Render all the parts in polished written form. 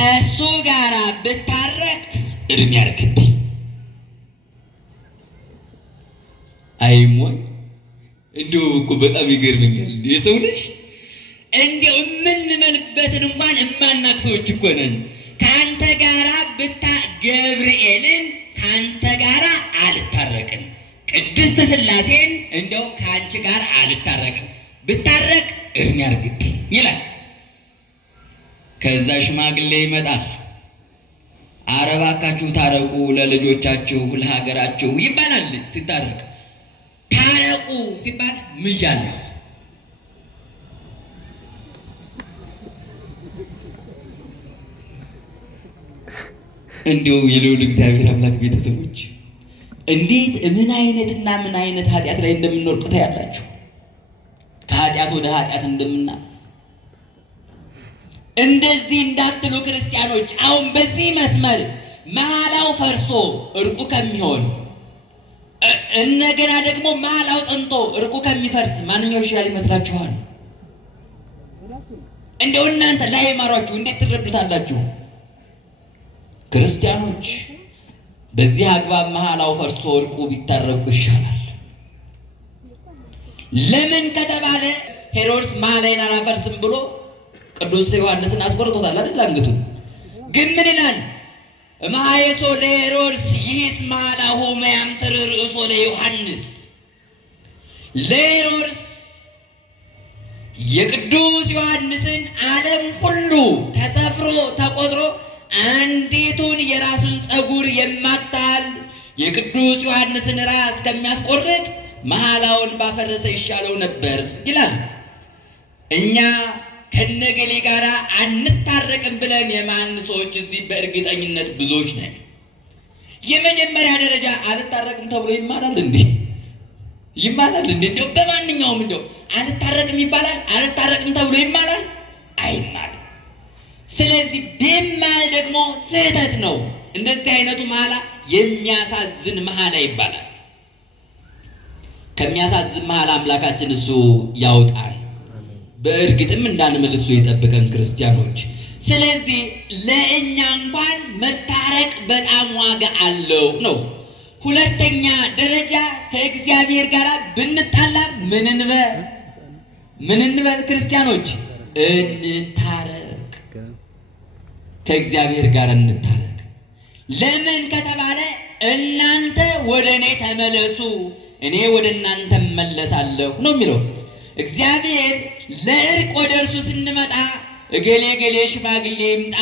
ከእሱ ጋር ብታረቅ እድሜ ያርክብኝ። አይሞኝ እንደው እኮ በጣም ይገርመኛል። የሰው ልጅ እንደው የምንመልበትን እንኳን የማናቅ ሰዎች እኮ ነን። ከአንተ ጋራ ገብርኤልን ከአንተ ጋራ አልታረቅም፣ ቅድስት ሥላሴን እንደው ከአንቺ ጋር አልታረቅም፣ ብታረቅ እድሜ ያርግብኝ ይላል። ከዛ ሽማግሌ ይመጣል። ኧረ እባካችሁ ታረቁ፣ ለልጆቻችሁ ለሀገራችሁ ይባላል። ሲታረቅ ታረቁ ሲባል ምያለሁ። እንዲሁ የልዑል እግዚአብሔር አምላክ ቤተሰቦች እንዴት ምን አይነት ኃጢአት ላይ እንደምንወርቅ ታያላችሁ። ከኃጢአት ወደ ኃጢአት እንደምናልፍ እንደዚህ እንዳትሉ ክርስቲያኖች። አሁን በዚህ መስመር መሐላው ፈርሶ እርቁ ከሚሆን እንደገና ደግሞ መሐላው ጸንቶ እርቁ ከሚፈርስ ማንኛው ይሻል ይመስላችኋል? እንደው እናንተ ላይ ማሯችሁ እንዴት ትረዱታላችሁ? ክርስቲያኖች በዚህ አግባብ መሐላው ፈርሶ እርቁ ቢታረቁ ይሻላል። ለምን ከተባለ ሄሮድስ መሐላዬን አላፈርስም ብሎ ቅዱስ ዮሐንስን አስቆርጦታል አይደል? አንገቱን ግን ምን ይላል? እምኀየሶ ለሄሮድስ ይህስ መሐላሁ መያምትር ርእሶ ለዮሐንስ። ለሄሮድስ የቅዱስ ዮሐንስን ዓለም ሁሉ ተሰፍሮ ተቆጥሮ አንዲቱን የራሱን ፀጉር የማታል የቅዱስ ዮሐንስን ራስ ከሚያስቆርጥ መሐላውን ባፈረሰ ይሻለው ነበር ይላል። እኛ ከነገሌ ጋር አንታረቅም ብለን የማን ሰዎች እዚህ በእርግጠኝነት ብዙዎች ነን። የመጀመሪያ ደረጃ አልታረቅም ተብሎ ይማላል እንዴ? ይማላል እንዴ? እንደው በማንኛውም እንደው አልታረቅም ይባላል? አልታረቅም ተብሎ ይማላል? አይማልም። ስለዚህ ቢማል ደግሞ ስህተት ነው። እንደዚህ አይነቱ መሐላ የሚያሳዝን መሐላ ይባላል። ከሚያሳዝን መሐላ አምላካችን እሱ ያውጣን። በእርግጥም እንዳንመልሱ ይጠብቀን ክርስቲያኖች። ስለዚህ ለእኛ እንኳን መታረቅ በጣም ዋጋ አለው ነው። ሁለተኛ ደረጃ ከእግዚአብሔር ጋር ብንጣላ ምን እንበል ክርስቲያኖች? እንታረቅ፣ ከእግዚአብሔር ጋር እንታረቅ። ለምን ከተባለ እናንተ ወደ እኔ ተመለሱ እኔ ወደ እናንተ መለሳለሁ ነው የሚለው እግዚአብሔር። ለእርቅ ወደ እርሱ ስንመጣ እገሌ ገሌ ሽማግሌ ይምጣ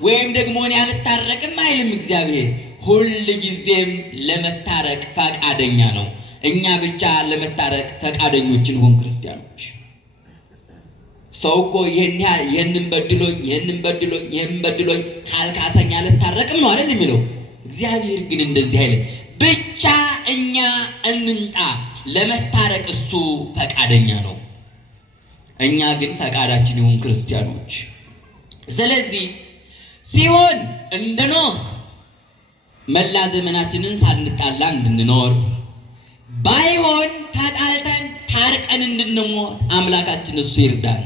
ወይም ደግሞ እኔ አልታረቅም አይልም እግዚአብሔር። ሁል ጊዜም ለመታረቅ ፈቃደኛ ነው። እኛ ብቻ ለመታረቅ ፈቃደኞች እንሆን ክርስቲያኖች። ሰው እኮ ይህንን በድሎኝ ካልካሰኝ አልታረቅም ነው አይደል የሚለው እግዚአብሔር። ግን እንደዚህ አይልም። ብቻ እኛ እንምጣ፣ ለመታረቅ እሱ ፈቃደኛ ነው። እኛ ግን ፈቃዳችን ይሁን ክርስቲያኖች። ስለዚህ ሲሆን እንደ ኖህ መላ ዘመናችንን ሳንጣላ እንድንኖር፣ ባይሆን ተጣልተን ታርቀን እንድንሞት አምላካችን እሱ ይርዳን።